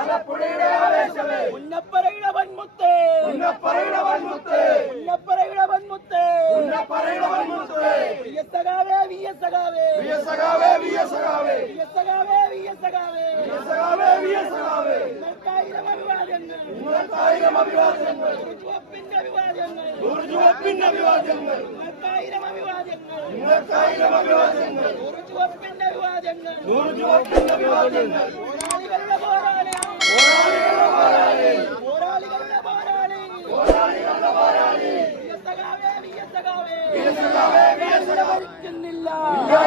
ആലപ്പുഴയുടെ ആവേശമേ ഉന്നപ്പറയുടെ വൻമുത്തേ ഉന്നപ്പറയുടെ വൻമുത്തേ ഉന്നപ്പറയുടെ വൻമുത്തേ ഉന്നപ്പറയുടെ വൻമുത്തേ വിയസകാവേ വിയസകാവേ വിയസകാവേ വിയസകാവേ വിയസകാവേ വിയസകാവേ വിയസകാവേ വിയസകാവേ നിങ്ങൾക്കായിരം അഭിവാദ്യങ്ങൾ നിങ്ങൾക്കായിരം അഭിവാദ്യങ്ങൾ ചുവപ്പിന്റെ അഭിവാദ്യങ്ങൾ ചുവപ്പിന്റെ അഭിവാദ്യങ്ങൾ നിങ്ങൾക്കായിരം അഭിവാദ്യങ്ങൾ നിങ്ങൾക്കായിരം അഭിവാദ്യങ്ങൾ ചുവപ്പിന്റെ അഭിവാദ്യങ്ങൾ ചുവപ്പിന്റെ അഭിവാദ്യങ്ങൾ പോരാളികളുടെ പോരാളി പോരാളികളുടെ പോരാളി പോരാളികളുടെ പോരാളി പോരാളികളുടെ പോരാളി വിയസകാവേ വിയസകാവേ വിയസകാവേ വിയസകാവേ ഭരിക്കുന്നില്ല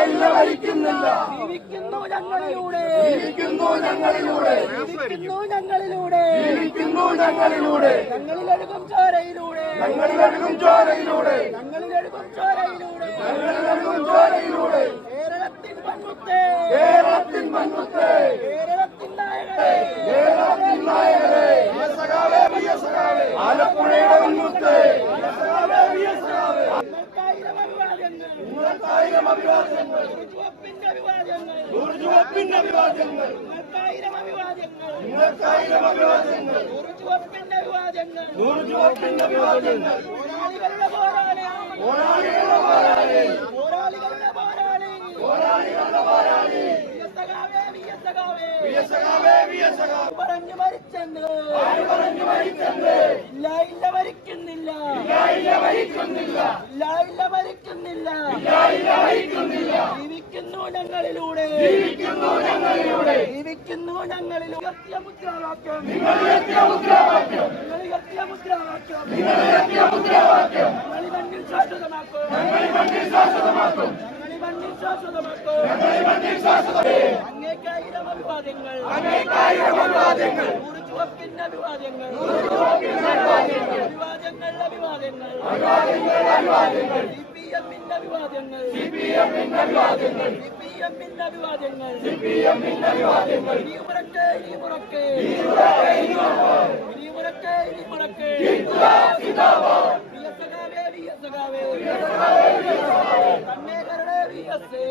ഇല്ല ഭരിക്കുന്നില്ല ജീവിക്കുന്നു ഞങ്ങളിലൂടെ ജീവിക്കുന്നു ഞങ്ങളിലൂടെ ജീവിക്കുന്നു ഞങ്ങളിലൂടെ ജീവിക്കുന്നു ഞങ്ങളിലൂടെ ഞങ്ങളിലൊഴുകും ചോരയിലൂടെ ഞങ്ങളിലൊഴുകും ചോരയിലൂടെ ഞങ്ങളിലൊഴുകും ചോരയിലൂടെ ഞങ്ങളിലൊഴുകും ചോരയിലൂടെ കേരളത്തിൻ വൻമുത്തേ കേരളത്തിൻ വൻമുത്തേ കേരളത്തിൻ നായകരെ കേരളത്തിൻ നായകരെ വിയസകാവേ വിയസകാവേ ആലപ്പുഴയുടെ വൻമുത്തേ വിയസകാവേ വിയസകാവേ നിങ്ങൾക്കായിരം അഭിവാദ്യങ്ങൾ നിങ്ങൾക്കായിരം അഭിവാദ്യങ്ങൾ ചുവപ്പിന്റെ അഭിവാദ്യങ്ങൾ ചുവപ്പിന്റെ അഭിവാദ്യങ്ങൾ നിങ്ങൾക്കായിരം അഭിവാദ്യങ്ങൾ നിങ്ങൾക്കായിരം അഭിവാദ്യങ്ങൾ ചുവപ്പിന്റെ അഭിവാദ്യങ്ങൾ ചുവപ്പിന്റെ അഭിവാദ്യങ്ങൾ പോരാളികളുടെ പോരാളി പോരാളികളുടെ പോരാളി പോരാളികളുടെ പോരാളി പോരാളികളുടെ പോരാളി വിയസകാവേ വിയസകാവേ വിയസകാവേ വിയസകാവേ പറഞ്ഞു മരിച്ചെന്ന് ആര് പറഞ്ഞു മരിച്ചെന്ന് ഇല്ല ഇല്ല മരിക്കുന്നില്ല ഇല്ല മരിക്കുന്നില്ല ഇല്ല ഇല്ല മരിക്കുന്നില്ല ഇല്ല മരിക്കുന്നില്ല ജീവിക്കുന്നു ഞങ്ങളിലൂടെ ജീവിക്കുന്നു ഞങ്ങളിലൂടെ ജീവിക്കുന്നു ഞങ്ങളിലൂടെ ഉയർത്തിയ മുദ്രാവാക്യം നിങ്ങൾ ഉയർത്തിയ മുദ്രാവാക്യം നിങ്ങൾ ഉയർത്തിയ മുദ്രാവാക്യം നിങ്ങൾ ഉയർത്തിയ മുദ്രാവാക്യം ഞങ്ങളി മണ്ണിൽ ശാശ്വതമാക്കും ഞങ്ങൾ മണ്ണിൽ ശാശ്വതമാക്കും ഞങ്ങളി മണ്ണിൽ ശാശ്വതമാക്കും ഞങ്ങൾ മണ്ണിൽ ശാശ്വതമാക്കും അങ്ങേക്കായിരം അഭിവാദ്യങ്ങൾ അങ്ങേക്കായിരം അഭിവാദ്യങ്ങൾ ചുവപ്പിന്റെ അഭിവാദ്യങ്ങൾ അഭിവാദ്യങ്ങൾ അഭിവാദ്യങ്ങൾ അഭിവാദ്യങ്ങൾ സിപിഎമ്മിന്റെ അഭിവാദ്യങ്ങൾ സിപിഎമ്മിന്റെ അഭിവാദ്യങ്ങൾ സിപിഎമ്മിന്റെ അഭിവാദ്യങ്ങൾ സിപിഎമ്മിന്റെ അഭിവാദ്യങ്ങൾ ഇനിയുമുറക്കെ ഇനിയുമുറക്കെ ഇനിയുമുറക്കെ ഇനിയുമുറക്കെ വിയസകാവേ വിയസകാവേ തന്നെ കരുടെ വിയസേ